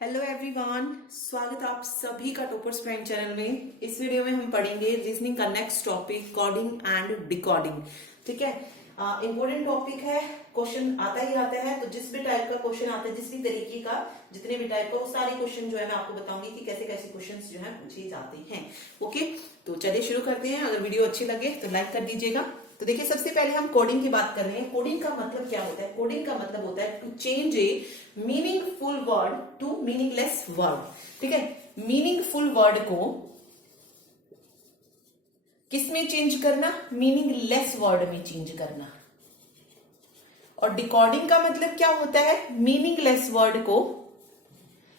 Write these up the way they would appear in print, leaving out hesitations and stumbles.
Hello everyone, स्वागत है आप सभी का टॉपर्स प्राइम चैनल में। इस वीडियो में हम पढ़ेंगे रीजनिंग का next topic coding and decoding. ठीक है, इंपॉर्टेंट टॉपिक है। क्वेश्चन आता ही आता है, तो जिस भी टाइप का क्वेश्चन आता है, जिस भी तरीके का, जितने भी टाइप का, वो सारे क्वेश्चन जो है मैं आपको बताऊंगी कि कैसे कैसे क्वेश्चन जो है पूछे जाते हैं। ओके, तो चलिए शुरू करते हैं। अगर वीडियो अच्छी लगे तो लाइक कर दीजिएगा। तो देखिए, सबसे पहले हम कोडिंग की बात कर रहे हैं। कोडिंग का मतलब क्या होता है? कोडिंग का मतलब होता है to change a meaningful word to meaningless word. ठीक है, मीनिंगफुल वर्ड को किसमें चेंज करना? मीनिंगलेस वर्ड में चेंज करना। और डिकोडिंग का मतलब क्या होता है? मीनिंगलेस वर्ड को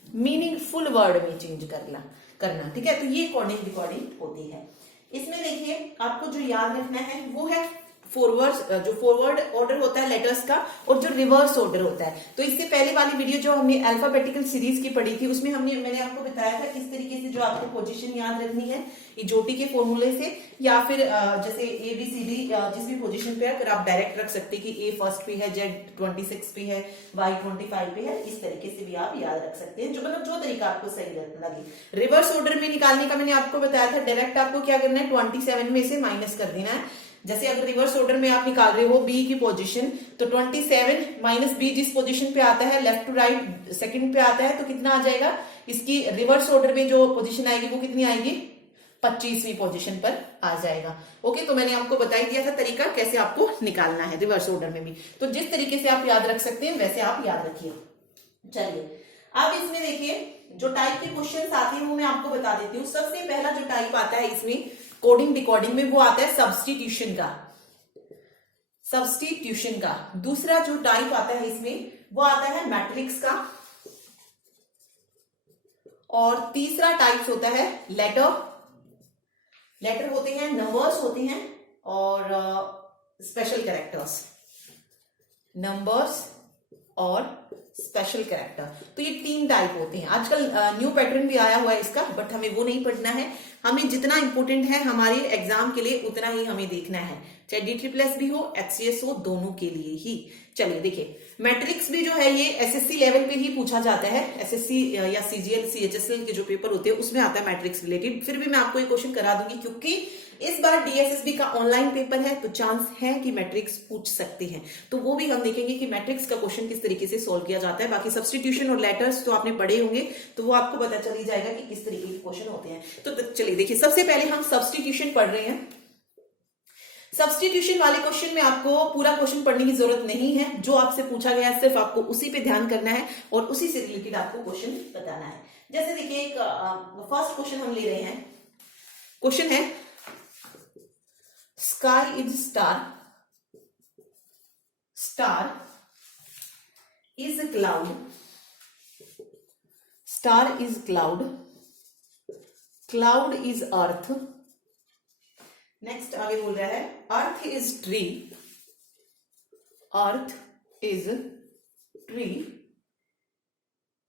मीनिंगफुल वर्ड में चेंज करना। ठीक है, तो ये कोडिंग डिकोडिंग होती है। इसमें देखिए, आपको जो याद रखना है वो है जो फॉरवर्ड ऑर्डर होता है लेटर्स का, और जो रिवर्स ऑर्डर होता है। तो इससे पहले वाली वीडियो जो हमने अल्फाबेटिकल सीरीज की पढ़ी थी, उसमें मैंने आपको बताया था किस तरीके से जो आपको पोजीशन याद रखनी है इजोटी के फॉर्मूले से, या फिर जैसे ABCD जिस भी पोजीशन पे है, फिर आप डायरेक्ट रख सकते कि A फर्स्ट पे है, Z 26 पे है, Y 25 पे है। इस तरीके से भी आप याद रख सकते हैं, जो तरीका आपको सही लगे। रिवर्स ऑर्डर में निकालने का मैंने आपको बताया था। डायरेक्ट आपको क्या करना है? 27 में से माइनस कर देना है। जैसे अगर रिवर्स ऑर्डर में आप निकाल रहे हो बी की पोजीशन, तो 27 माइनस बी जिस पोजीशन पे आता है, लेफ्ट टू राइट सेकंड पे आता है, तो कितना आ जाएगा? इसकी रिवर्स ऑर्डर में जो पोजीशन आएगी वो कितनी आएगी? 25वीं पोजीशन पर आ जाएगा। ओके, तो मैंने आपको बता ही दिया था तरीका कैसे आपको निकालना है रिवर्स ऑर्डर में भी। तो जिस तरीके से आप याद रख सकते हैं वैसे आप याद रखिए। चलिए, अब इसमें देखिए, जो टाइप के क्वेश्चन आते हैं वो मैं आपको बता देती हूँ। सबसे पहला जो टाइप आता है इसमें कोडिंग डिकोडिंग में, वो आता है सब्स्टिट्यूशन का। दूसरा जो टाइप आता है इसमें वो आता है मैट्रिक्स का। और तीसरा टाइप होता है लेटर होते हैं, नंबर्स होते हैं, और स्पेशल कैरेक्टर्स। नंबर्स और स्पेशल कैरेक्टर, तो ये 3 टाइप होते हैं। आजकल न्यू पैटर्न भी आया हुआ है इसका, बट हमें वो नहीं पढ़ना है। हमें जितना इंपॉर्टेंट है हमारे एग्जाम के लिए उतना ही हमें देखना है, चाहे DSSS भी हो, HCS हो, दोनों के लिए ही। चलिए देखिए, मैट्रिक्स भी जो है ये SSC लेवल पे ही पूछा जाता है। SSC या CGL CHSL के जो पेपर होते हैं उसमें आता है मैट्रिक्स रिलेटेड। फिर भी मैं आपको ये क्वेश्चन करा दूंगी, क्योंकि इस बार DSSB का ऑनलाइन पेपर है, तो चांस है कि मैट्रिक्स पूछ सकते हैं। तो वो भी हम देखेंगे कि मैट्रिक्स का क्वेश्चन किस तरीके से सोल्व किया जाता है। बाकी सब्स्टिट्यूशन और लेटर्स तो आपने पढ़े होंगे, तो वो आपको पता चल ही जाएगा कि किस तरीके के क्वेश्चन होते हैं। तो चलिए देखिए, सबसे पहले हम सब्स्टिट्यूशन पढ़ रहे हैं। सब्स्टिट्यूशन वाले क्वेश्चन में आपको पूरा क्वेश्चन पढ़ने की जरूरत नहीं है। जो आपसे पूछा गया है सिर्फ आपको उसी पे ध्यान करना है और उसी से रिलेटेड आपको क्वेश्चन बताना है। जैसे देखिए, एक फर्स्ट क्वेश्चन हम ले रहे हैं। क्वेश्चन है, sky is star is cloud, star is cloud, cloud is earth. Next आगे बोल रहा है, earth is tree, earth is tree,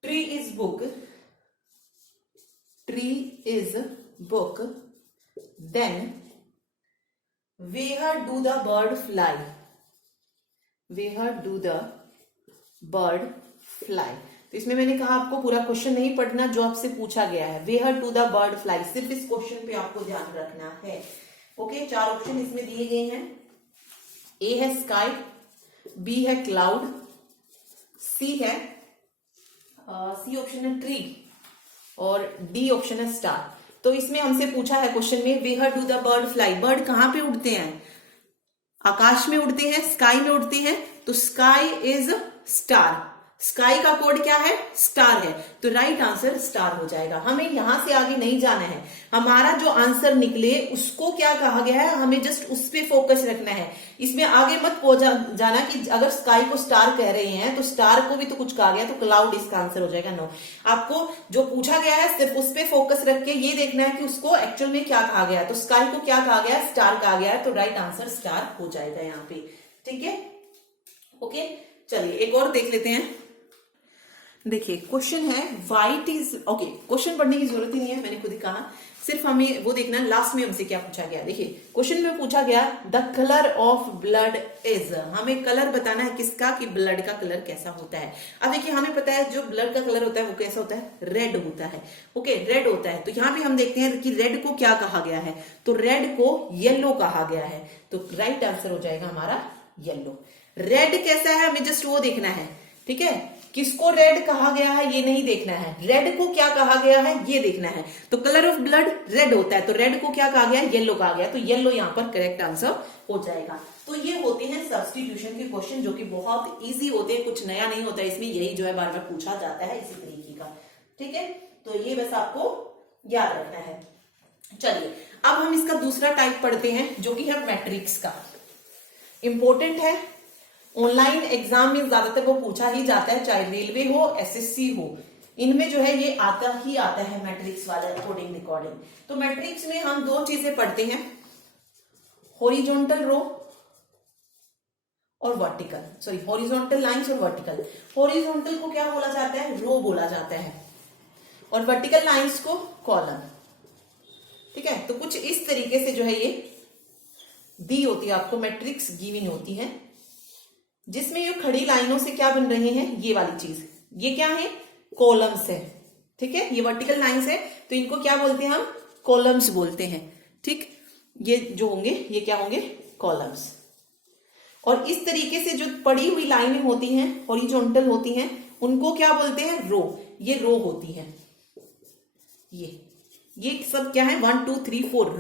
tree is book, tree is book, then where do the bird fly, where do the bird fly। तो इसमें मैंने कहा आपको पूरा क्वेश्चन नहीं पढ़ना, जो आपसे पूछा गया है where do the bird fly, सिर्फ इस क्वेश्चन पे आपको ध्यान रखना है। ओके, 4 ऑप्शन इसमें दिए गए हैं। A है स्काई, B है क्लाउड, C ऑप्शन है ट्री, और D ऑप्शन है स्टार। तो इसमें हमसे पूछा है क्वेश्चन में, where do the bird fly, bird कहां पे उड़ते हैं? आकाश में उड़ते हैं, स्काई में उड़ते हैं। तो स्काई इज स्टार, स्काई का कोड क्या है? स्टार है, तो राइट आंसर स्टार हो जाएगा। हमें यहां से आगे नहीं जाना है, हमारा जो आंसर निकले उसको क्या कहा गया है, हमें जस्ट उस पे फोकस रखना है। इसमें आगे मत जाना कि अगर स्काई को स्टार कह रहे हैं तो स्टार को भी तो कुछ कहा गया, तो क्लाउड इसका आंसर हो जाएगा। नो, आपको जो पूछा गया है सिर्फ उस पे फोकस रख के ये देखना है कि उसको एक्चुअल में क्या कहा गया है। तो स्काई को क्या कहा गया है? स्टार कहा गया है, तो राइट आंसर स्टार हो जाएगा यहाँ पे। ठीक है, ओके, चलिए एक और देख लेते हैं। देखिए क्वेश्चन है व्हाइट इज, ओके क्वेश्चन पढ़ने की जरूरत ही नहीं है, मैंने खुद ही कहा, सिर्फ हमें वो देखना लास्ट में हमसे क्या पूछा गया। देखिए क्वेश्चन में पूछा गया the colour of blood is, हमें कलर बताना है किसका, कि ब्लड का कलर कैसा होता है। अब देखिए हमें पता है जो ब्लड का कलर होता है वो कैसा होता है, रेड होता है। ओके रेड होता है, तो यहाँ पे हम देखते हैं कि रेड को क्या कहा गया है, तो रेड को येलो कहा गया है, तो राइट आंसर हो जाएगा हमारा येलो। रेड कैसा है हमें जस्ट वो देखना है, ठीक है, किसको रेड कहा गया है ये नहीं देखना है, रेड को क्या कहा गया है ये देखना है। तो कलर ऑफ ब्लड रेड होता है, तो रेड को क्या कहा गया है, येलो कहा गया, तो येलो यहाँ पर करेक्ट आंसर हो जाएगा। तो ये होते हैं सब्स्टिट्यूशन के क्वेश्चन जो कि बहुत इजी होते हैं, कुछ नया नहीं होता है इसमें, यही जो है बार बार पूछा जाता है इसी तरीके का, ठीक है। तो ये बस आपको याद रखना है। चलिए अब हम इसका दूसरा टाइप पढ़ते हैं जो कि है मैट्रिक्स का, इंपॉर्टेंट है, ऑनलाइन एग्जाम में ज्यादातर वो पूछा ही जाता है, चाहे रेलवे हो एसएससी हो, इनमें जो है ये आता ही आता है मैट्रिक्स वाला कोडिंग रिकॉर्डिंग। तो मैट्रिक्स में हम दो चीजें पढ़ते हैं, हॉरिजॉन्टल रो और वर्टिकल, सॉरी हॉरिजॉन्टल लाइंस और वर्टिकल। हॉरिजॉन्टल को क्या बोला जाता है, रो बोला जाता है, और वर्टिकल लाइंस को कॉलम, ठीक है। तो कुछ इस तरीके से जो है ये दी होती है आपको, मैट्रिक्स गिवन होती है, जिसमें ये खड़ी लाइनों से क्या बन रहे हैं, ये वाली चीज, ये क्या है, कॉलम्स है, ठीक है। ये वर्टिकल लाइंस है तो इनको क्या बोलते हैं हम, कॉलम्स बोलते हैं, ठीक। ये जो होंगे ये क्या होंगे, कॉलम्स। और इस तरीके से जो पड़ी हुई लाइनें होती हैं हॉरिजॉन्टल होती हैं, उनको क्या बोलते हैं, रो, ये रो होती है। ये सब क्या है, 1 2 3 4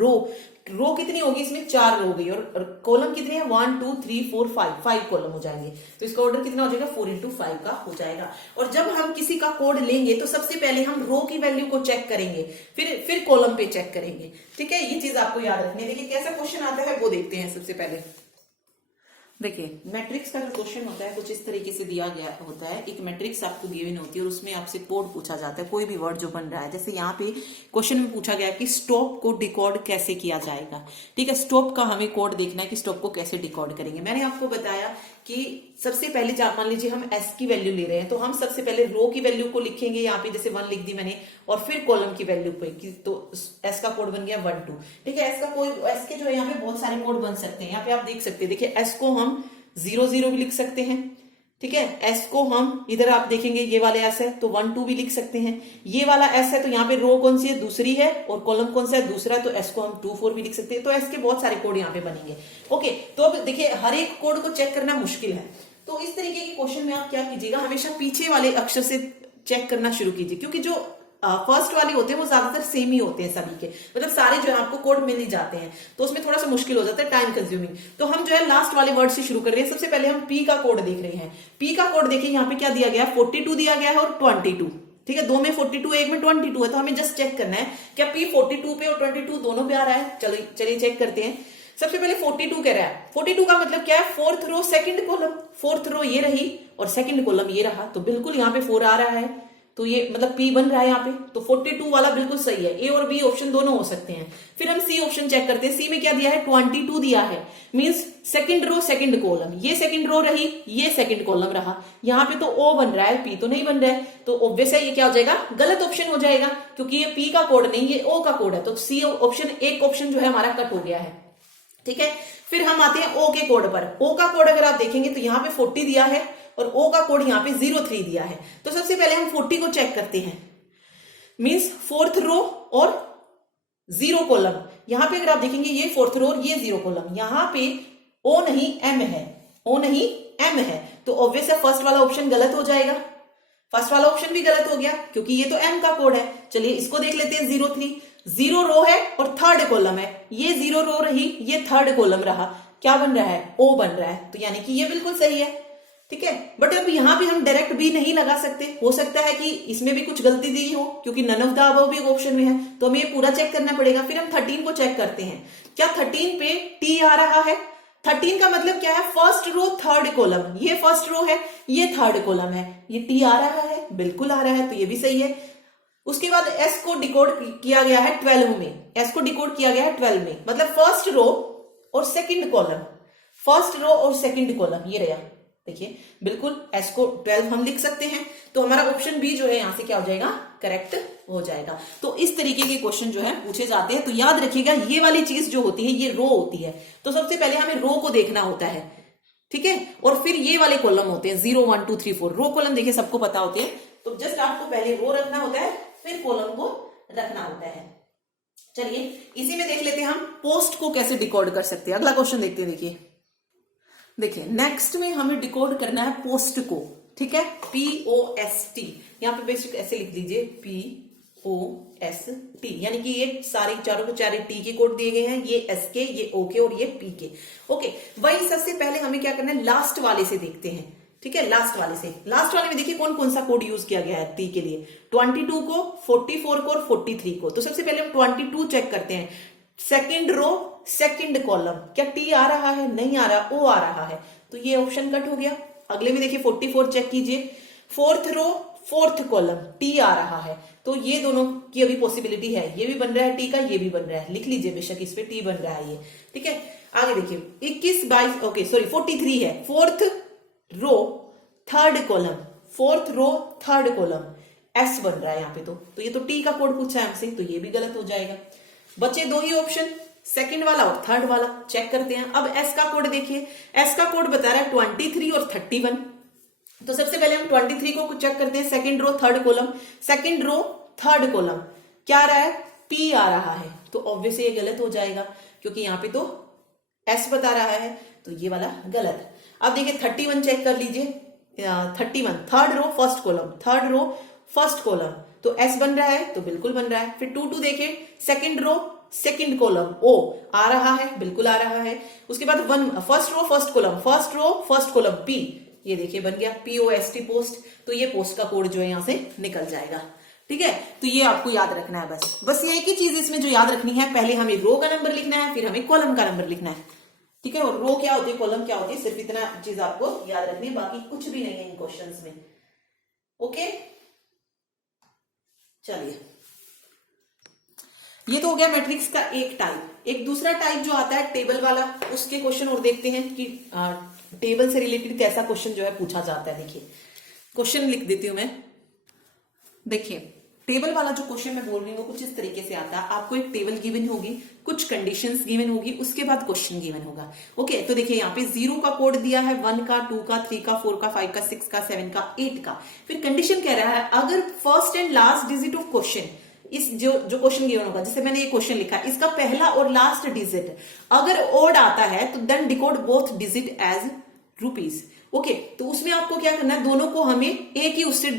रो कितनी होगी इसमें, 4 रो हो गई, और कॉलम कितने हैं, 1 2 3 4 5 कॉलम हो जाएंगे। तो इसका ऑर्डर कितना हो जाएगा, 4 into 5 का हो जाएगा। और जब हम किसी का कोड लेंगे तो सबसे पहले हम रो की वैल्यू को चेक करेंगे, फिर कॉलम पे चेक करेंगे, ठीक है। ये चीज आपको याद रखनी है। देखिए कैसा क्वेश्चन आता है वो देखते हैं सबसे पहले। देखिए मैट्रिक्स का जो क्वेश्चन होता है कुछ इस तरीके से दिया गया होता है, एक मैट्रिक्स आपको गिवन होती है और उसमें आपसे कोड पूछा जाता है, कोई भी वर्ड जो बन रहा है। जैसे यहाँ पे क्वेश्चन में पूछा गया कि स्टॉप को डिकोड कैसे किया जाएगा, ठीक है। स्टॉप का हमें कोड देखना है कि स्टॉप को कैसे डिकोड करेंगे। मैंने आपको बताया कि सबसे पहले मान लीजिए हम एस की वैल्यू ले रहे हैं, तो हम सबसे पहले रो की वैल्यू को लिखेंगे, यहाँ पे जैसे 1 लिख दी मैंने, और फिर कॉलम की वैल्यू पे, तो एस का कोड बन गया 1 2, ठीक है। एस के जो है यहाँ पे बहुत सारे कोड बन सकते हैं, यहाँ पे आप देख सकते हैं। देखिए एस को हम 0 0 भी लिख सकते हैं, ठीक है। एस को हम इधर आप देखेंगे ये वाले एस है तो 1 2 भी लिख सकते हैं। ये वाला एस है तो यहाँ पे रो कौन सी है, दूसरी है, और कॉलम कौन सा है, दूसरा है, तो एस को हम 2 4 भी लिख सकते हैं। तो एस के बहुत सारे कोड यहाँ पे बनेंगे। ओके, तो अब देखिए हर एक कोड को चेक करना मुश्किल है, तो इस तरीके के क्वेश्चन में आप क्या कीजिएगा, हमेशा पीछे वाले अक्षर से चेक करना शुरू कीजिए, क्योंकि जो फर्स्ट वाले होते हैं वो ज्यादातर सेम ही होते हैं सभी के, मतलब सारे जो है आपको कोड मिल ही जाते हैं, तो उसमें थोड़ा सा मुश्किल हो जाता है, टाइम कंज्यूमिंग। तो हम जो है लास्ट वाले वर्ड से शुरू कर रहे हैं। सबसे पहले हम पी का कोड देख रहे हैं। पी का कोड देखिए यहाँ पे क्या दिया गया, 42 दिया गया है और 22, ठीक है। 2 में 42 एक में 22 है, तो हमें जस्ट चेक करना है क्या पी 42 पे और 22 दोनों पे आ रहा है। चलिए चेक करते हैं। सबसे पहले 42 कह रहा है, 42 का मतलब क्या है, 4th रो 2nd कॉलम, 4th रो ये रही और 2nd कॉलम ये रहा, तो बिल्कुल यहाँ पे 4 आ रहा है, तो ये मतलब P बन रहा है यहाँ पे, तो 42 वाला बिल्कुल सही है। ए और बी ऑप्शन दोनों हो सकते हैं। फिर हम सी ऑप्शन चेक करते हैं। सी में क्या दिया है, 22 दिया है, मींस 2nd रो 2nd कॉलम, ये 2nd रो रही, ये 2nd कॉलम रहा। यहाँ पे तो O बन रहा है, P तो नहीं बन रहा है, तो ऑब्वियस है ये क्या हो जाएगा, गलत ऑप्शन हो जाएगा, क्योंकि ये P का कोड नहीं, ये O का कोड है। तो सी ऑप्शन, एक ऑप्शन जो है हमारा कट हो गया है, ठीक है। फिर हम आते हैं O के कोड पर। O का कोड अगर आप देखेंगे तो यहाँ पे 40 दिया है और O का कोड यहाँ पे 03 दिया है। तो सबसे पहले हम 40 को चेक करते हैं, मींस 4th रो और 0 कॉलम। यहाँ पे अगर आप देखेंगे ये 4th रो और ये 0 कॉलम, यहाँ पे O नहीं M है, O नहीं M है, तो ऑब्वियस है फर्स्ट वाला ऑप्शन गलत हो जाएगा। फर्स्ट वाला ऑप्शन भी गलत हो गया क्योंकि ये तो M का कोड है। चलिए इसको देख लेते हैं, 03, 0 रो है और 3rd कॉलम है, ये 0 रो रही, ये 3rd कॉलम रहा, क्या बन रहा है, O बन रहा है, तो यानी कि ये बिल्कुल सही है, ठीक है। बट अब यहाँ पे हम डायरेक्ट बी नहीं लगा सकते, हो सकता है कि इसमें भी कुछ गलती दी हो, क्योंकि नन ऑफ द अबव भी ऑप्शन में है, तो हमें ये पूरा चेक करना पड़ेगा। फिर हम 13 को चेक करते हैं, क्या 13 पे टी आ रहा है। 13 का मतलब क्या है, फर्स्ट रो 3rd कॉलम, ये फर्स्ट रो है, ये 3rd कॉलम है, ये टी आ रहा है, बिल्कुल आ रहा है, तो ये भी सही है। उसके बाद एस को डिकोड किया गया है 12 में, एस को डिकोड किया गया है 12 में, मतलब फर्स्ट रो और 2nd कॉलम, फर्स्ट रो और 2nd कॉलम ये रहा, देखिए बिल्कुल एस को 12 हम लिख सकते हैं, तो हमारा ऑप्शन बी जो है यहां से क्या हो जाएगा, करेक्ट हो जाएगा। तो इस तरीके के क्वेश्चन जो है पूछे जाते हैं। तो याद रखिएगा ये वाली चीज जो होती है ये रो होती है, तो सबसे पहले हमें रो को देखना होता है, ठीक है, और फिर ये वाले कॉलम होते हैं 0 1 2 3 4 रो कॉलम देखिए सबको पता होते हैं। तो जस्ट आपको पहले रो रखना होता है, फिर कॉलम को रखना होता है। चलिए इसी में देख लेते हैं हम पोस्ट को कैसे डिकोड कर सकते हैं। अगला क्वेश्चन देखते हैं। देखिए नेक्स्ट में हमें डिकोड करना है पोस्ट को, ठीक है, POST, यहाँ पे बेसिक ऐसे लिख दीजिए POST, यानी कि ये सारे चारों को चारे टी के कोड दिए गए हैं, ये एस के, ये ओ के और ये पी के। ओके, वही सबसे पहले हमें क्या करना है, लास्ट वाले से देखते हैं, ठीक है, लास्ट वाले से। लास्ट वाले में देखिए कौन कौन सा कोड यूज किया गया है टी के लिए, 22 को, 44 को और 43 को। तो सबसे पहले हम 22 चेक करते हैं, सेकंड रो सेकंड कॉलम, क्या टी आ रहा है, नहीं आ रहा, ओ आ रहा है, तो ये ऑप्शन कट हो गया। अगले में देखिए 44 चेक कीजिए, fourth row fourth column T आ रहा है, तो ये दोनों की अभी पॉसिबिलिटी है, ये भी बन रहा है टी का, ये भी बन रहा है, लिख लीजिए बेशक इस पे टी बन रहा है ये, ठीक है। आगे देखिए 21 22, ओके सॉरी 43 है, fourth row third column, fourth row third column, S बन रहा है यहाँ पे, तो ये तो टी का कोड पूछा है हमसे, तो ये भी गलत हो जाएगा। बचे दो ही ऑप्शन, सेकंड वाला और थर्ड वाला, चेक करते हैं। अब एस का कोड देखिए, एस का कोड बता रहा है 23 और 31, तो सबसे पहले हम 23 को चेक करते हैं, second row third column, second row third column क्या आ रहा है, पी आ रहा है, तो ऑब्वियसली ये गलत हो जाएगा क्योंकि यहाँ पे तो एस बता रहा है, तो ये वाला गलत। अब देखिए 31 चेक कर लीजिए, 31 third row first column, third row first column, तो एस बन रहा है, तो बिल्कुल बन रहा है। फिर 22 देखिए, second row second column, O आ रहा है, बिल्कुल आ रहा है। उसके बाद first row first column, first row first column P, ये देखिए बन गया POST पोस्ट, तो ये पोस्ट का कोड जो है यहां से निकल जाएगा, ठीक है। तो ये आपको याद रखना है, बस ये एक ही चीज इसमें जो याद रखनी है, पहले हमें रो का नंबर लिखना है, फिर हमें कॉलम का नंबर लिखना है, ठीक है। और रो क्या होती है, कॉलम क्या होती है, सिर्फ इतना चीज आपको याद रखनी है, बाकी कुछ भी नहीं है इन क्वेश्चंस में। ओके चलिए, ये तो हो गया मैट्रिक्स का एक टाइप। एक दूसरा टाइप जो आता है टेबल वाला, उसके क्वेश्चन और देखते हैं कि टेबल से रिलेटेड कैसा क्वेश्चन जो है पूछा जाता है। देखिए क्वेश्चन लिख देती हूं मैं, देखिए टेबल वाला जो क्वेश्चन मैं बोल रही हूँ वो कुछ इस तरीके से आता है। आपको एक टेबल गिवन होगी, कुछ कंडीशंस गिवन होगी, उसके बाद क्वेश्चन गिवन होगा। ओके, तो देखिए यहाँ पे 0 का कोड दिया है, 1 का, 2 का, 3 का, 4 का, 5 का, 6 का, 7 का, 8 का। फिर कंडीशन कह रहा है अगर first and last digit of question, इस जो क्वेश्चन गिवन होगा, जैसे मैंने ये क्वेश्चन लिखा, इसका पहला और लास्ट डिजिट अगर ओड आता है तो then decode both digit as rupees. Okay, तो उसमें आपको क्या करना है, दोनों को हमें एक ही उससे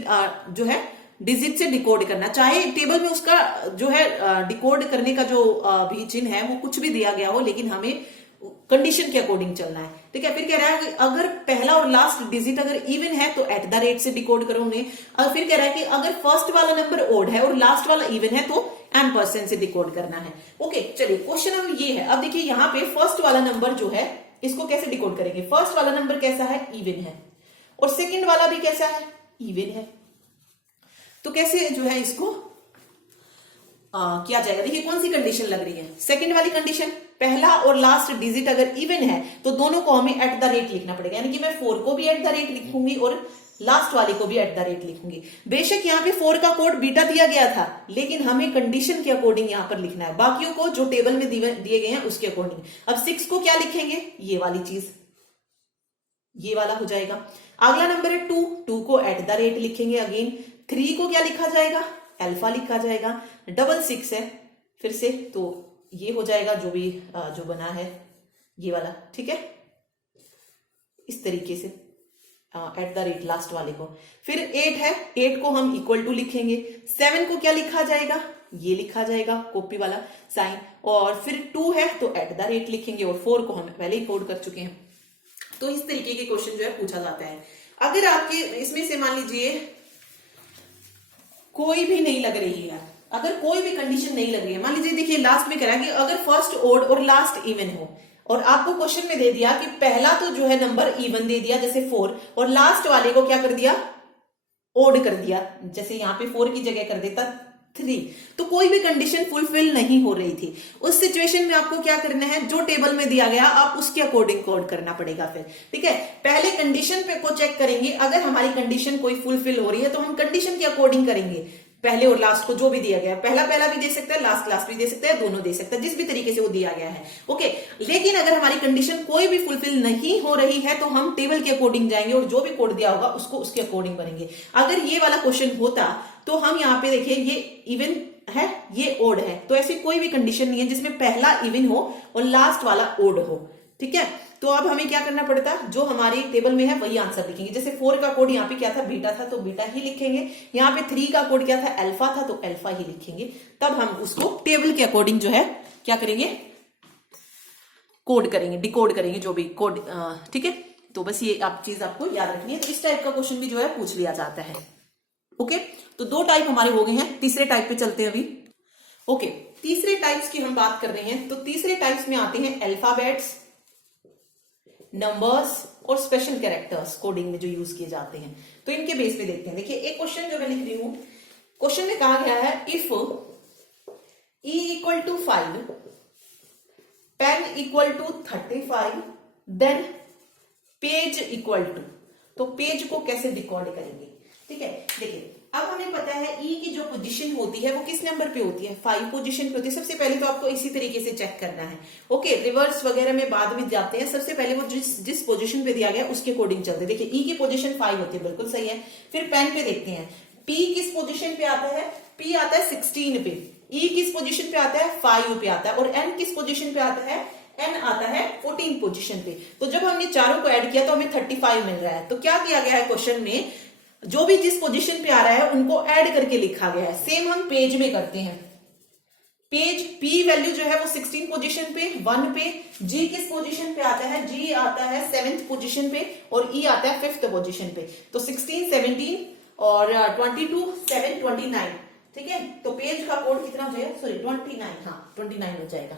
जो है डिजिट से डिकोड करना, चाहे टेबल में उसका जो है डिकोड करने का जो भी चिन्ह है वो कुछ भी दिया गया हो, लेकिन हमें कंडीशन के अकॉर्डिंग चलना है, ठीक है। फिर कह रहा है कि अगर पहला और लास्ट डिजिट अगर इवन है तो एट द रेट से डिकोड करो उन्हें। और फिर कह रहा है कि अगर फर्स्ट वाला नंबर ओड है और लास्ट वाला इवन है तो %% से डिकोड करना है। ओके चलिए, क्वेश्चन अब ये है। अब देखिए यहाँ पे फर्स्ट वाला नंबर जो है इसको कैसे डिकोड करेंगे। फर्स्ट वाला नंबर कैसा है, इवन है, और सेकेंड वाला भी कैसा है, इवन है, तो कैसे जो है इसको किया जाएगा। देखिए कौन सी कंडीशन लग रही है, सेकंड वाली कंडीशन, पहला और लास्ट डिजिट अगर इवन है तो दोनों को हमें एट द रेट लिखना पड़ेगा, यानी कि मैं 4 को भी एट द रेट लिखूंगी और लास्ट वाले को भी एट द रेट लिखूंगी। बेशक यहाँ पे 4 का कोड बीटा दिया गया था, लेकिन हमें कंडीशन के अकॉर्डिंग यहाँ पर लिखना है, बाकियों को जो टेबल में दिए गए हैं उसके अकॉर्डिंग। अब 6 को क्या लिखेंगे, ये वाली चीज, ये वाला हो जाएगा। अगला नंबर है 2 को एट द रेट लिखेंगे अगेन। 3 को क्या लिखा जाएगा, अल्फा लिखा जाएगा। 6 है फिर से, तो ये हो जाएगा जो भी जो बना है ये वाला, ठीक है, इस तरीके से एट द रेट लास्ट वाले को। फिर 8 है, 8 को हम इक्वल टू लिखेंगे। 7 को क्या लिखा जाएगा, ये लिखा जाएगा कॉपी वाला साइन, और फिर 2 है तो एट द रेट लिखेंगे, और 4 को हम पहले ही कोड कर चुके हैं। तो इस तरीके के क्वेश्चन जो है पूछा जाता है। अगर आपके इसमें से मान लीजिए कोई भी नहीं लग रही है, अगर कोई भी कंडीशन नहीं लग रही है, मान लीजिए देखिए लास्ट में कह रहा है कि अगर फर्स्ट ओड और लास्ट इवन हो, और आपको क्वेश्चन में दे दिया कि पहला तो जो है नंबर इवन दे दिया जैसे 4, और लास्ट वाले को क्या कर दिया, ओड कर दिया, जैसे यहाँ पे 4 की जगह कर देता 3। तो कोई भी कंडीशन फुलफिल नहीं हो रही थी। उस सिचुएशन में आपको क्या करना है, जो टेबल में दिया गया आप उसके अकॉर्डिंग कोड करना पड़ेगा फिर। ठीक है, पहले कंडीशन पे को चेक करेंगे, अगर हमारी कंडीशन कोई फुलफिल हो रही है तो हम कंडीशन के अकॉर्डिंग करेंगे, पहले और लास्ट को जो भी दिया गया है, पहला पहला भी दे सकता है, लास्ट लास्ट भी दे सकता है, दोनों दे सकता है, जिस भी तरीके से वो दिया गया है। ओके, लेकिन अगर हमारी कंडीशन कोई भी फुलफिल नहीं हो रही है तो हम टेबल के अकॉर्डिंग जाएंगे और जो भी कोड दिया होगा उसको उसके अकॉर्डिंग करेंगे। अगर ये वाला क्वेश्चन होता तो हम यहाँ पे देखिए ये इवन है, ये ओड है, तो ऐसी कोई भी कंडीशन नहीं है जिसमें पहला इवन हो और लास्ट वाला ओड हो। ठीक है, तो अब हमें क्या करना पड़ता, जो हमारी टेबल में है वही आंसर लिखेंगे। जैसे 4 का कोड यहाँ पे क्या था, बीटा था, तो बीटा ही लिखेंगे। यहाँ पे 3 का कोड क्या था, अल्फा था, तो अल्फा ही लिखेंगे। तब हम उसको टेबल के अकॉर्डिंग जो है क्या करेंगे, कोड करेंगे, डिकोड करेंगे, जो भी कोड। ठीक है, तो बस ये आप चीज आपको याद रखनी है। तो इस टाइप का क्वेश्चन भी जो है पूछ लिया जाता है। ओके, तो 2 टाइप हमारे हो गए हैं, तीसरे टाइप पे चलते हैं अभी। ओके, तीसरे टाइप्स की हम बात कर रहे हैं। तो तीसरे टाइप्स में आते हैं अल्फाबेट्स, नंबर्स और स्पेशल कैरेक्टर्स कोडिंग में जो यूज किए जाते हैं। तो इनके बेस पे देखते हैं। देखिए एक क्वेश्चन जो मैं लिख रही हूं, क्वेश्चन में कहा गया है if e equal to 5, pen equal to 35, then page equal to. तो पेज को कैसे डिकोड करेंगे। ठीक है, देखिए अब हमें पता है ई की जो पोजीशन होती है वो किस नंबर पे होती है, 5 पोजीशन पे होती है। सबसे पहले तो आपको इसी तरीके से चेक करना है। ओके, रिवर्स वगैरह में बाद में जाते हैं, सबसे पहले वो जिस पोजीशन पे दिया गया उसके अकॉर्डिंग चलते हैं। देखिए ई की पोजीशन 5 होती है, बिल्कुल सही है। फिर पेन पे देखते हैं, पी किस पोजीशन पे आता है, पी आता है 16 पे, ई किस पोजीशन पे आता है, 5 पे आता है, और एन किस पोजीशन पे आता है, एन आता है 14 पोजीशन पे। तो जब हमने चारों को ऐड किया तो हमें 35 मिल रहा है। तो क्या किया गया है क्वेश्चन में, जो भी जिस पोजीशन पे आ रहा है उनको ऐड करके लिखा गया है। सेम हम पेज में करते हैं। पेज पी वैल्यू जो है वो 16 पोजीशन पे, 1 पे। जी किस पोजीशन पे आता है, जी आता है 7th पोजीशन पे, और ई आता है 5th पोजीशन पे। तो 16, 17 और 22, 7, 29। ठीक है, तो पेज का कोड कितना हो जाएगा, सॉरी 29, हाँ 29 हो जाएगा।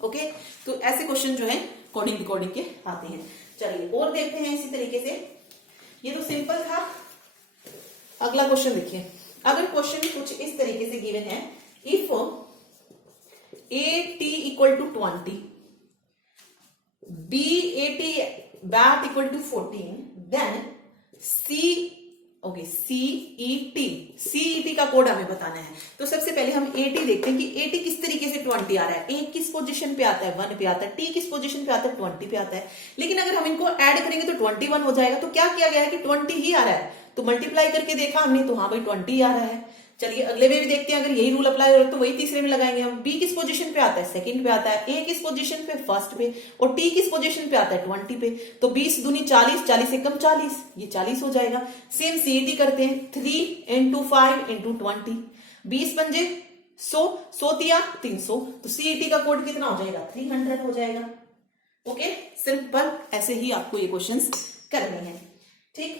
ओके, तो ऐसे क्वेश्चन जो है कोडिंग डिकोडिंग के आते हैं। चलिए और देखते हैं इसी तरीके से। ये तो सिंपल था। अगला क्वेश्चन देखिए, अगर क्वेश्चन कुछ इस तरीके से गिवन है, if A T equal to 20, B A T bat equal to 14, then C okay CET का कोड हमें बताना है। तो सबसे पहले हम एटी देखते हैं कि एटी किस तरीके से 20 आ रहा है। ए किस पोजीशन पे आता है, 1 पे आता है, टी किस पोजीशन पे आता है, 20 पे आता है। लेकिन अगर हम इनको ऐड करेंगे तो 21 हो जाएगा। तो क्या किया गया है कि 20 ही आ रहा है, तो मल्टीप्लाई करके देखा हमने, तो हाँ भाई 20 आ रहा है। चलिए अगले में भी देखते हैं, अगर यही रूल अप्लाई हो रहा है तो वही तीसरे में लगाएंगे हम। बी किस पोजीशन पे आता है, 2nd पे आता है, ए किस पोजीशन पे, 1st पे, और टी किस पोजीशन पे आता है, 20 पे। तो 20 दूनी 40, 40 से कम 40, ये 40 हो जाएगा। सेम सीईटी करते हैं, 3 into 5 into 20, 20 पंजे 100, 100 तिया 300, तो सीईटी का कोड कितना हो जाएगा, 300 हो जाएगा। ओके, सिंपल ऐसे ही आपको ये क्वेश्चंस करने हैं। ठीक,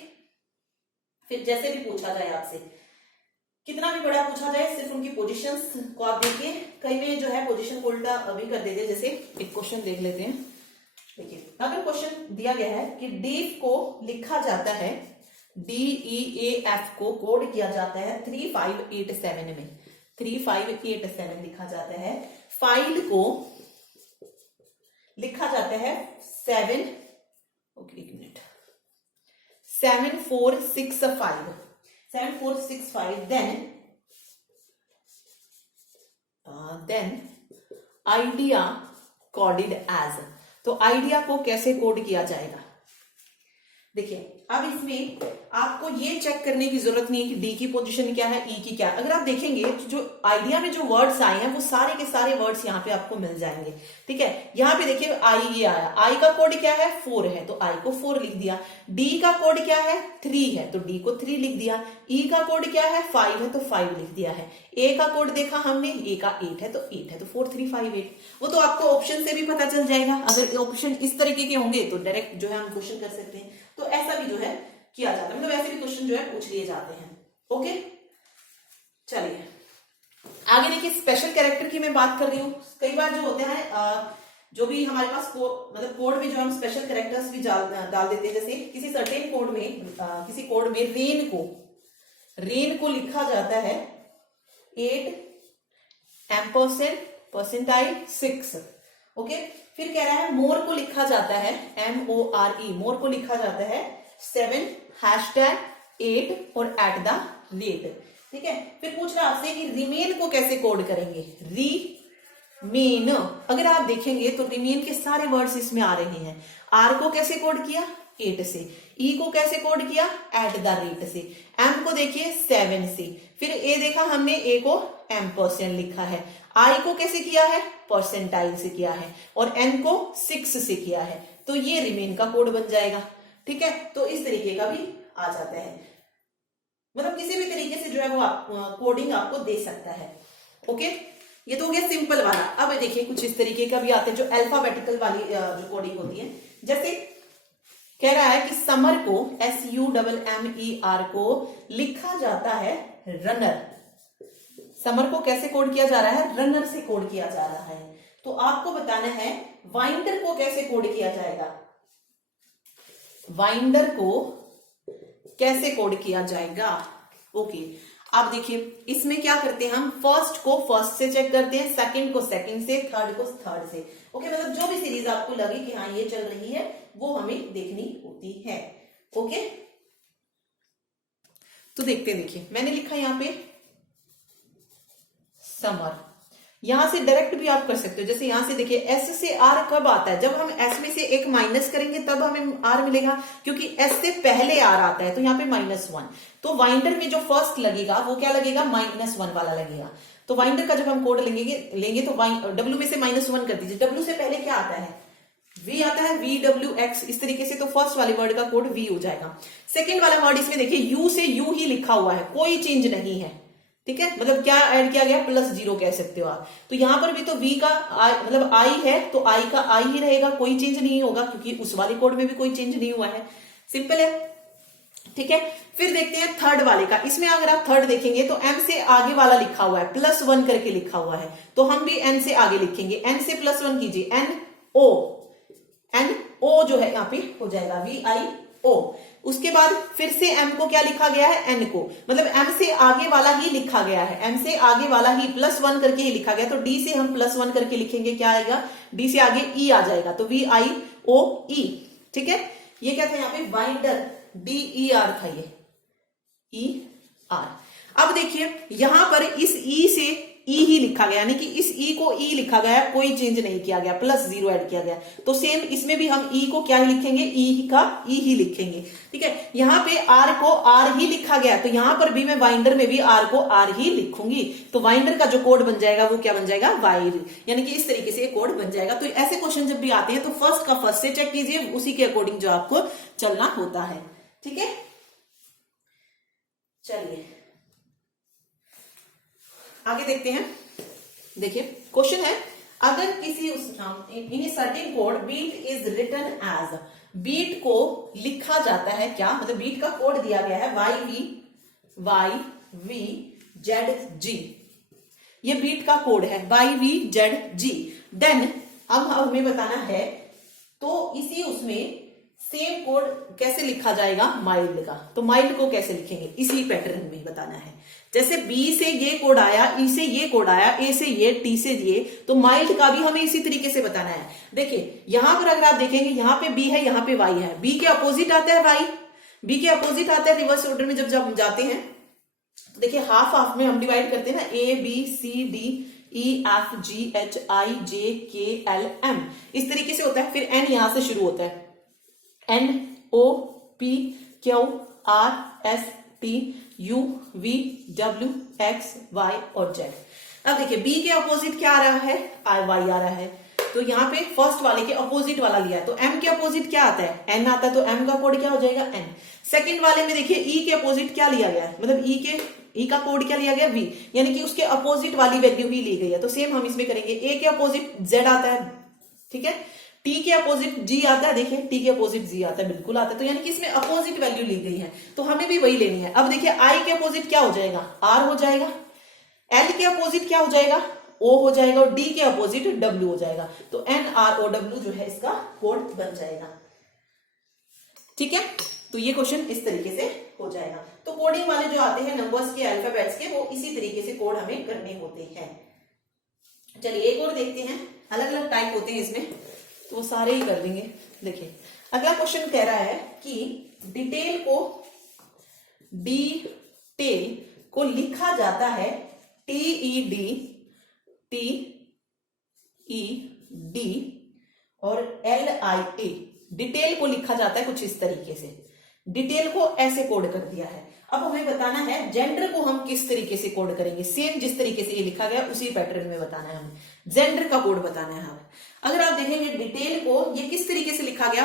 फिर जैसे भी पूछा जाए आपसे, कितना भी बड़ा पूछा जाए, सिर्फ उनकी पोजीशंस को आप देखिए। कई में जो है पोजीशन को उल्टा अभी कर देते हैं। जैसे एक क्वेश्चन देख लेते हैं। देखिए अगर क्वेश्चन दिया गया है कि डीफ को लिखा जाता है, DEAF को कोड किया जाता है 3587 में, 3587 लिखा जाता है। फाइल को लिखा जाता है 7465, then आइडिया कोडेड एज। तो आइडिया को कैसे कोड किया जाएगा, देखिए अब इसमें आपको ये चेक करने की जरूरत नहीं है कि डी की पोजीशन क्या है, ई की क्या है। अगर आप देखेंगे तो जो आइडिया में जो वर्ड्स आए हैं वो सारे के सारे वर्ड्स यहाँ पे आपको मिल जाएंगे। ठीक है, यहाँ पे देखिए आई ये आया, आई का कोड क्या है, 4 है, तो आई को 4 लिख दिया। डी का कोड क्या है, 3 है, तो डी को 3 लिख दिया। ई का कोड क्या है, 5 है, तो 5 लिख दिया है। ए का कोड देखा हमने, ए का 8 है, तो 8 है, तो 4 3 5 8। वो तो आपको ऑप्शन से भी पता चल जाएगा। अगर ऑप्शन इस तरीके के होंगे तो डायरेक्ट जो है हम क्वेश्चन कर सकते हैं। तो ऐसा भी जो है किया जाता है, मतलब ऐसे भी क्वेश्चन जो है पूछ लिए जाते हैं। ओके, चलिए आगे देखिए, स्पेशल कैरेक्टर की मैं बात कर रही हूँ। कई बार जो होते हैं जो भी हमारे पास मतलब कोड में जो हम स्पेशल कैरेक्टर्स भी डाल देते हैं। जैसे किसी सर्टेन कोड में, किसी कोड में रेन को लिखा जाता है 8 एम्परसेंट परसेंटाइल 6। ओके, फिर कह रहा है मोर को लिखा जाता है MORE, मोर को लिखा जाता है 7 #8 और एट द रेट। ठीक है, फिर पूछ रहा आपसे कि रिमेन को कैसे कोड करेंगे। रिमेन, अगर आप देखेंगे तो रिमेन के सारे वर्ड्स इसमें आ रहे हैं। आर को कैसे कोड किया 8 से, ई को कैसे कोड किया एट द रेट से, एम को देखिए 7 से, फिर ए देखा हमने ए को एम्परसेंट लिखा है, आई को कैसे किया है परसेंटाइल से किया है, और एन को 6 से किया है। तो ये रिमेन का कोड बन जाएगा। ठीक है, तो इस तरीके का भी आ जाता है, मतलब किसी भी तरीके से जो है वो कोडिंग आपको दे सकता है। ओके, ये तो हो गया सिंपल वाला। अब देखिए कुछ इस तरीके का भी आते हैं जो अल्फाबेटिकल वाली जो कोडिंग होती है। जैसे कह रहा है कि समर को SUMMER को लिखा जाता है रनर। समर को कैसे कोड किया जा रहा है, रनर से कोड किया जा रहा है। तो आपको बताना है वाइंडर को कैसे कोड किया जाएगा, वाइंडर को कैसे कोड किया जाएगा। ओके, आप देखिए इसमें क्या करते हैं हम, फर्स्ट को फर्स्ट से चेक करते हैं, सेकंड को सेकंड से, थर्ड को थर्ड से। ओके, मतलब जो भी सीरीज आपको लगे कि हाँ ये चल रही है वो हमें देखनी होती है। ओके, तो देखते देखिए मैंने लिखा यहां पे समर, यहां से डायरेक्ट भी आप कर सकते हो। जैसे यहां से देखिए एस से आर कब आता है, जब हम एस में से एक माइनस करेंगे तब हमें आर मिलेगा, क्योंकि एस से पहले आर आता है, तो यहाँ पे -1। तो वाइंडर में जो फर्स्ट लगेगा वो क्या लगेगा -1 वाला लगेगा। तो वाइंडर का जब हम कोड लेंगे तो डब्ल्यू में से -1 कर दीजिए। डब्ल्यू से पहले क्या आता है V आता है, VWX, इस तरीके से। तो फर्स्ट वाले वर्ड का कोड V हो जाएगा। सेकेंड वाला वर्ड इसमें देखिए यू से यू ही लिखा हुआ है, कोई चेंज नहीं है। ठीक है, मतलब क्या ऐड किया गया +0 कह सकते हो आप। तो यहां पर भी तो V का मतलब I है तो I का I ही रहेगा, कोई चेंज नहीं होगा, क्योंकि उस वाले कोड में भी कोई चेंज नहीं हुआ है। सिंपल है। ठीक है, फिर देखते हैं थर्ड वाले का। इसमें अगर आप थर्ड देखेंगे तो M से आगे वाला लिखा हुआ है, +1 करके लिखा हुआ है, तो हम भी N से आगे लिखेंगे। N से +1 कीजिए, NO जो है यहाँ पे हो जाएगा VIO। उसके बाद फिर से M को क्या लिखा गया है, N को, मतलब M से आगे वाला ही लिखा गया है, M से आगे वाला ही +1 करके ही लिखा गया। तो D से हम +1 करके लिखेंगे, क्या आएगा, D से आगे E आ जाएगा, तो VIOE। ठीक है, ये क्या था यहाँ पे वाइंडर, DER था ये ER। अब देखिए यहां पर इस E से E ही लिखा गया, यानी कि इस E को E लिखा गया, कोई चेंज नहीं किया गया, +0 ऐड किया गया। तो सेम इसमें भी हम E को क्या ही लिखेंगे, E का E ही लिखेंगे। ठीक है, यहां पे R को R ही लिखा गया, तो यहां पर भी मैं वाइंडर में भी R को R ही लिखूंगी। तो वाइंडर का जो कोड बन जाएगा वो क्या बन जाएगा, वाइड, यानी कि इस तरीके से कोड बन जाएगा। तो ऐसे क्वेश्चन जब भी आते हैं तो फर्स्ट का फर्स्ट से चेक कीजिए, उसी के अकॉर्डिंग जो आपको चलना होता है। ठीक है, चलिए आगे देखते हैं। देखिए क्वेश्चन है, अगर किसी in a certain code beat is written as, beat को लिखा जाता है क्या, मतलब बीट का कोड दिया गया है YVZG, ये बीट का कोड है YVZG। देन अब हमें बताना है तो इसी उसमें सेम कोड कैसे लिखा जाएगा माइल्ड का। तो माइल्ड को कैसे लिखेंगे, इसी पैटर्न में बताना है। जैसे B से ये कोड आया, E से ये कोड आया, A से ये, T से ये, तो माइल्ड का भी हमें इसी तरीके से बताना है। देखिए यहां पर अगर आप देखेंगे, यहां पे B है, यहां पे Y है, B के अपोजिट आता है Y, B के अपोजिट आता है रिवर्स ऑर्डर में जब जाते हैं। तो देखिए हाफ हाफ में हम डिवाइड करते हैं ना, ABCDEFGHIJKLM, इस तरीके से होता है। फिर N यहां से शुरू होता है, NOPQRSTUVWXY और Z। अब देखिए B के अपोजिट क्या आ रहा है, Y आ रहा है, तो यहाँ पे फर्स्ट वाले के अपोजिट वाला लिया है। तो M के अपोजिट क्या आता है, N आता है, तो M का कोड क्या हो जाएगा, N। सेकंड वाले में देखिए E के अपोजिट क्या लिया गया है, मतलब E का कोड क्या लिया गया, V, यानी कि उसके अपोजिट वाली वैल्यू ही ली गई है। तो सेम हम इसमें करेंगे, A के अपोजिट Z आता है, ठीक है, T के अपोजिट G आता है, देखिए T के अपोजिट Z आता है, बिल्कुल आता है। तो यानी कि इसमें अपोजिट वैल्यू ली गई है, तो हमें भी वही लेनी है। अब देखिए I के अपोजिट क्या हो जाएगा, R हो जाएगा, L के अपोजिट क्या हो जाएगा, O हो जाएगा, और D के अपोजिट W हो जाएगा। तो NROW जो है इसका कोड बन जाएगा। ठीक है, तो ये क्वेश्चन इस तरीके से हो जाएगा। तो कोडिंग वाले जो आते हैं नंबर्स के, अल्फाबेट्स के, वो इसी तरीके से कोड हमें करने होते हैं। चलिए एक और देखते हैं, अलग अलग टाइप होते हैं इसमें, तो वो सारे ही कर देंगे। देखिए अगला क्वेश्चन कह रहा है कि डिटेल को लिखा जाता है TED और LIA। डिटेल को लिखा जाता है कुछ इस तरीके से, डिटेल को ऐसे कोड कर दिया है। अब हमें बताना है जेंडर को हम किस तरीके से कोड करेंगे, सेम जिस तरीके से ये लिखा गया उसी पैटर्न में बताना है हमें, जेंडर का कोड बताना है हमें। अगर आप देखेंगे डिटेल को ये किस तरीके से लिखा गया,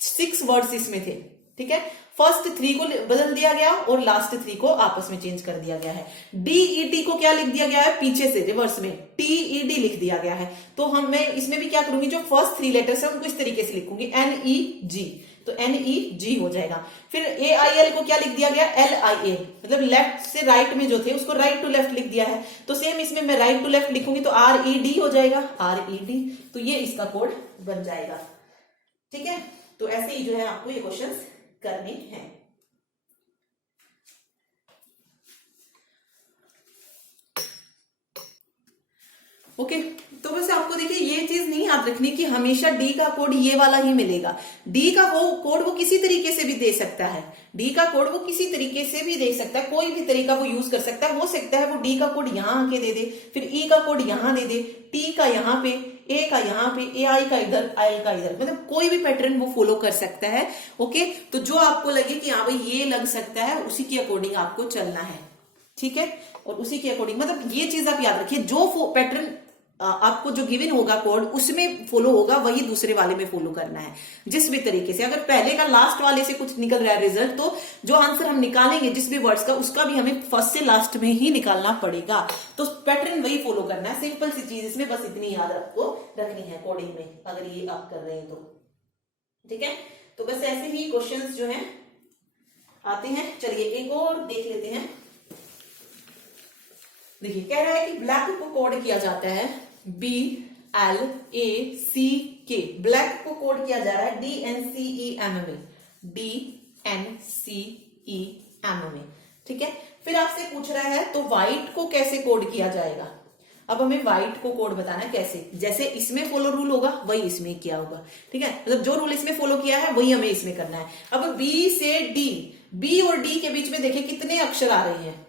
6 वर्ड्स इसमें थे, ठीक है। फर्स्ट 3 को बदल दिया गया और लास्ट 3 को आपस में चेंज कर दिया गया है। DET को क्या लिख दिया गया है, पीछे से रिवर्स में TED लिख दिया गया है। तो मैं इसमें भी क्या करूंगी, जो फर्स्ट 3 लेटर्स है उनको इस तरीके से लिखूंगी NEG, तो NEG हो जाएगा। फिर AIL को क्या लिख दिया गया, LIA, मतलब लेफ्ट से राइट में जो थे उसको राइट टू लेफ्ट लिख दिया है। तो सेम इसमें मैं राइट टू लेफ्ट लिखूंगी तो RED हो जाएगा, RED। तो ये इसका कोड बन जाएगा, ठीक है। तो ऐसे ही जो है आपको ये क्वेश्चंस करने हैं। ओके, तो वैसे आपको देखिए ये चीज नहीं याद रखनी कि हमेशा डी का कोड ये वाला ही मिलेगा। डी का वो कोड वो किसी तरीके से भी दे सकता है, डी का कोड वो किसी तरीके से भी दे सकता है, कोई भी तरीका वो यूज कर सकता है। हो सकता है वो डी का कोड यहां आके दे दे, फिर ई का कोड यहां दे दे, टी का यहां पे, ए का यहां पे, ए आई का इधर, आई का इधर, मतलब कोई भी पैटर्न वो फॉलो कर सकता है। ओके, तो जो आपको लगे कि हाँ भाई ये लग सकता है उसी के अकॉर्डिंग आपको चलना है, ठीक है। और उसी के अकॉर्डिंग मतलब ये चीज आप याद रखिए, जो पैटर्न आपको जो गिवन होगा कोड उसमें फॉलो होगा, वही दूसरे वाले में फॉलो करना है जिस भी तरीके से। अगर पहले का लास्ट वाले से कुछ निकल रहा है रिजल्ट, तो जो आंसर हम निकालेंगे जिस भी वर्ड्स का, उसका भी हमें फर्स्ट से लास्ट में ही निकालना पड़ेगा। तो पैटर्न वही फॉलो करना है, सिंपल सी चीज इसमें बस इतनी याद आपको रखनी है कोडिंग में, अगर ये आप कर रहे हैं तो, ठीक है। तो बस ऐसे ही क्वेश्चंस जो है आते हैं। चलिए एक और देख लेते हैं। देखिए कह रहा है कि ब्लैक को कोड किया जाता है BLACK, ब्लैक को कोड किया जा रहा है DNCEMA, DNCEMA, ठीक है। फिर आपसे पूछ रहा है तो व्हाइट को कैसे कोड किया जाएगा। अब हमें व्हाइट को कोड बताना है कैसे, जैसे इसमें फॉलो रूल होगा वही इसमें किया होगा, ठीक है। मतलब जो रूल इसमें फॉलो किया है वही हमें इसमें करना है। अब B से D, B और D के बीच में देखिए कितने अक्षर आ रहे हैं,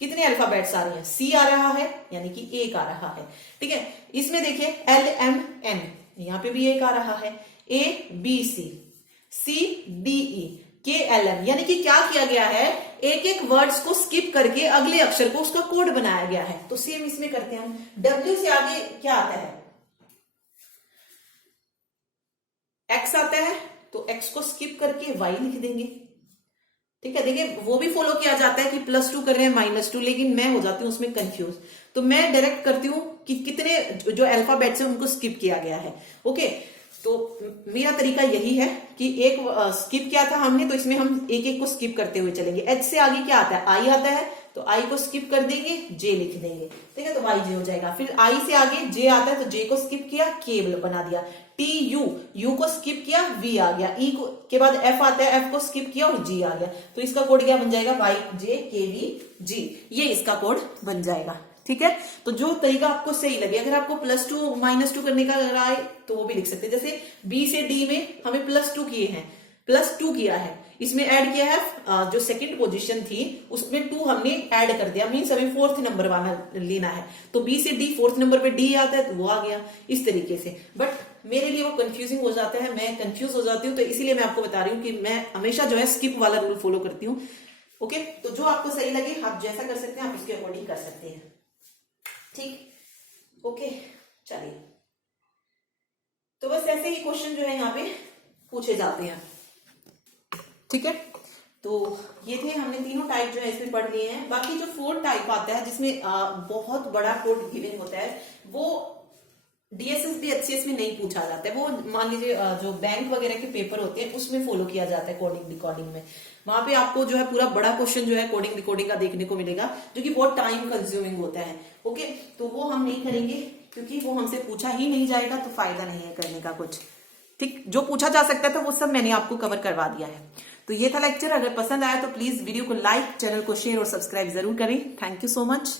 कितने अल्फाबेट्स आ रहे हैं, C आ रहा है यानी कि एक आ रहा है, ठीक है। इसमें देखिए LMN, यहां पे भी एक आ रहा है, ABC, CDE, KLM, यानी कि क्या किया गया है, एक एक वर्ड्स को स्किप करके अगले अक्षर को उसका कोड बनाया गया है। तो सेम इसमें करते हैं हम। W से आगे क्या आता है, X आता है, तो X को स्किप करके Y लिख देंगे, ठीक है। देखिए वो भी फॉलो किया जाता है कि +2 कर रहे हैं -2, लेकिन मैं हो जाती हूँ उसमें कंफ्यूज, तो मैं डायरेक्ट करती हूँ कि कितने जो अल्फाबेट्स हैं उनको स्किप किया गया है। ओके, तो मेरा तरीका यही है कि एक स्किप किया था हमने, तो इसमें हम एक एक को स्किप करते हुए चलेंगे। H से आगे क्या आता है, I आता है, तो I को स्किप कर देंगे, J लिख देंगे, ठीक है, तो YJ हो जाएगा। फिर I से आगे J आता है, तो J को स्किप किया, K बना दिया। TU, U को स्किप किया, V आ गया। E के बाद F आता है, F को स्किप किया और G आ गया। तो इसका कोड क्या बन जाएगा, YJKVG, ये इसका कोड बन जाएगा, ठीक है। तो जो तरीका आपको सही लगे, अगर आपको +2 -2 करने का लग रहा है तो वो भी लिख सकते हैं। जैसे B से D में हमें +2 किए हैं, +2 किया है, इसमें ऐड किया है, जो सेकंड पोजीशन थी उसमें 2 हमने ऐड कर दिया, मीन्स हमें 4th नंबर वाला लेना है। तो B से D 4th नंबर पे D आता है तो वो आ गया इस तरीके से। बट मेरे लिए वो कंफ्यूजिंग हो जाता है, मैं कंफ्यूज हो जाती हूँ, तो इसीलिए मैं आपको बता रही हूँ कि मैं हमेशा जो है स्किप वाला रूल फॉलो करती हूँ। ओके, तो जो आपको सही लगे आप जैसा कर सकते हैं, आप उसके अकॉर्डिंग कर सकते हैं, ठीक। ओके, चलिए, तो बस ऐसे ही क्वेश्चन जो है यहाँ पे पूछे जाते हैं, ठीक है। तो ये थे, हमने तीनों टाइप जो है इसमें पढ़ लिए हैं। बाकी जो 4th टाइप आता है जिसमें बहुत बड़ा कोड गिवन होता है, वो DSS भी HCS में नहीं पूछा जाता है। वो मान लीजिए जो बैंक वगैरह के पेपर होते हैं उसमें फॉलो किया जाता है कोडिंग रिकॉर्डिंग में। वहां पे आपको जो है पूरा बड़ा क्वेश्चन जो है कोडिंग रिकॉर्डिंग का देखने को मिलेगा, जो कि बहुत टाइम कंज्यूमिंग होता है। ओके, तो वो हम नहीं करेंगे क्योंकि वो हमसे पूछा ही नहीं जाएगा, तो फायदा नहीं है करने का कुछ, ठीक। जो पूछा जा सकता था वो सब मैंने आपको कवर करवा दिया है। तो ये था लेक्चर। अगर पसंद आया तो प्लीज वीडियो को लाइक, चैनल को शेयर और सब्सक्राइब जरूर करें। Thank you so much.